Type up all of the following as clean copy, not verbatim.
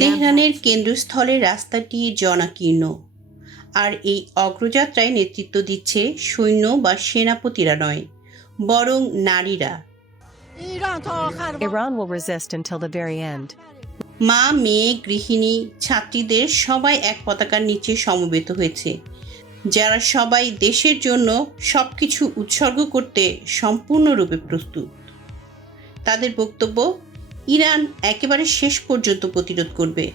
তেহরানের কেন্দ্রস্থলের রাস্তাটি জনাকীর্ণ, আর এই অগ্রযাত্রায় নেতৃত্ব দিচ্ছে সৈন্য বা সেনাপতিরা নয়, বরং নারীরা। Iran will resist until the very end. মা, মেয়ে, গৃহিণী, ছাত্রীদের সবাই এক পতাকার নিচে সমবেত হয়েছে, যারা সবাই দেশের জন্য সবকিছু উৎসর্গ করতে সম্পূর্ণরূপে প্রস্তুত। তাদের বক্তব্য, ইরান একেবারে শেষ পর্যন্ত প্রতিরোধ করবে।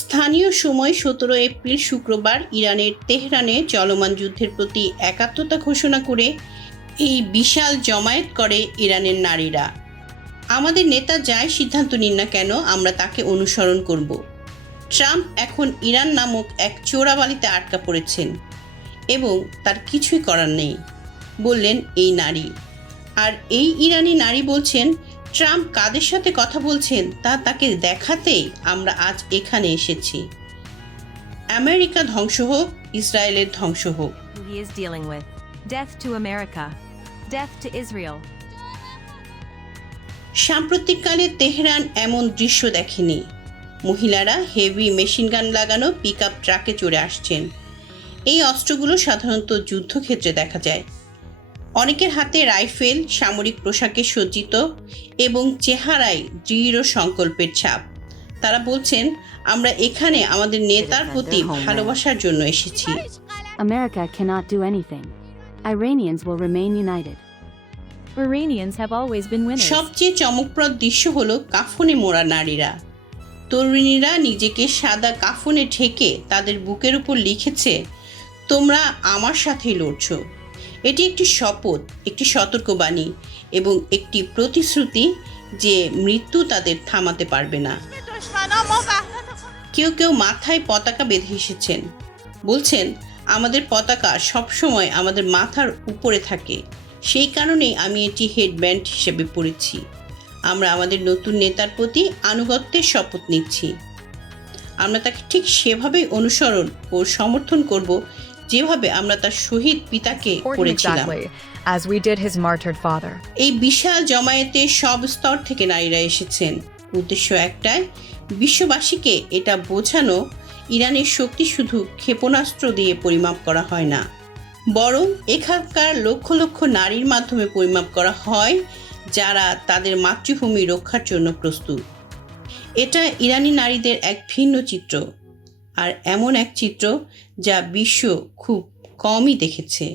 স্থানীয় সময় 17 এপ্রিল শুক্রবার ইরানের তেহরানে চলমান যুদ্ধের প্রতি একাত্মতা ঘোষণা করে এই বিশাল জমায়েত করে ইরানের নারীরা। আমাদের নেতা যাই সিদ্ধান্ত নিন না কেন, আমরা তাকে অনুসরণ করব। ট্রাম্প এখন ইরান নামক এক চোরাবালিতে আটকা পড়েছেন এবং তার কিছুই করার নেই, বললেন এই নারী। আর এই ইরানি নারী বলছেন, ট্রাম্প কাদের সাথে কথা বলছেন তা তাকে দেখাতেই আমরা আজ এখানে এসেছি। আমেরিকা ধ্বংস হোক, ইসরায়েলের ধ্বংস হোক। Who he is dealing with. Death to America. Death to Israel. সাম্প্রতিককালে তেহরান এমন দৃশ্য দেখেনি। মহিলারা হেভি মেশিনগান লাগানো পিকআপ ট্রাকে চড়ে আসছেন। এই অস্ত্রগুলো সাধারণত যুদ্ধক্ষেত্রে দেখা যায়। অনেকের হাতে রাইফেল, সামরিক পোশাকে সজ্জিত এবং চেহারায় দৃঢ় সংকল্পের ছাপ। তারা বলছেন, আমরা এখানে আমাদের নেতার প্রতি ভালোবাসার জন্য এসেছি। America cannot do anything. Iranians will remain united. Iranians have always been winners. সবচেয়ে চমকপ্রদ দৃশ্য হলো কাফনে মোড়া নারীরা। তরুণীরা নিজেকে সাদা কাফনে ঢেকে তাদের বুকের উপর লিখেছে, তোমরা আমার সাথেই লড়ছো। এটি একটি শপথ, একটি সতর্কবাণী এবং একটি প্রতিশ্রুতি যে মৃত্যু তাদের থামাতে পারবে না। কেউ কেউ মাথায় পতাকা বেঁধে এসেছেন, বলছেন, আমাদের পতাকা সবসময় আমাদের মাথার উপরে থাকে, সেই কারণেই আমি এটি হেডব্যান্ড হিসেবে পরেছি। আমরা আমাদের নতুন নেতার প্রতি আনুগত্যের শপথ নিচ্ছি। আমরা তাকে ঠিক সেভাবেই অনুসরণ ও সমর্থন করব, যেভাবে আমরা তার শহীদ পিতাকে করেছিলাম। As we did his martyred father. এই বিশাল জমায়েতে সব স্তর থেকে নারীরা এসেছেন। উদ্দেশ্য একটাই, বিশ্ববাসীকে এটা বোঝানো, ইরানের শক্তি শুধু ক্ষেপণাস্ত্র দিয়ে পরিমাপ করা হয় না, বরং এখানকার লক্ষ লক্ষ নারীর মাধ্যমে পরিমাপ করা হয়, যারা তাদের মাতৃভূমি রক্ষার জন্য প্রস্তুত। এটা ইরানি নারীদের এক ভিন্ন চিত্র, আর এমন এক চিত্র যা বিশ্ব খুব কমই দেখেছে।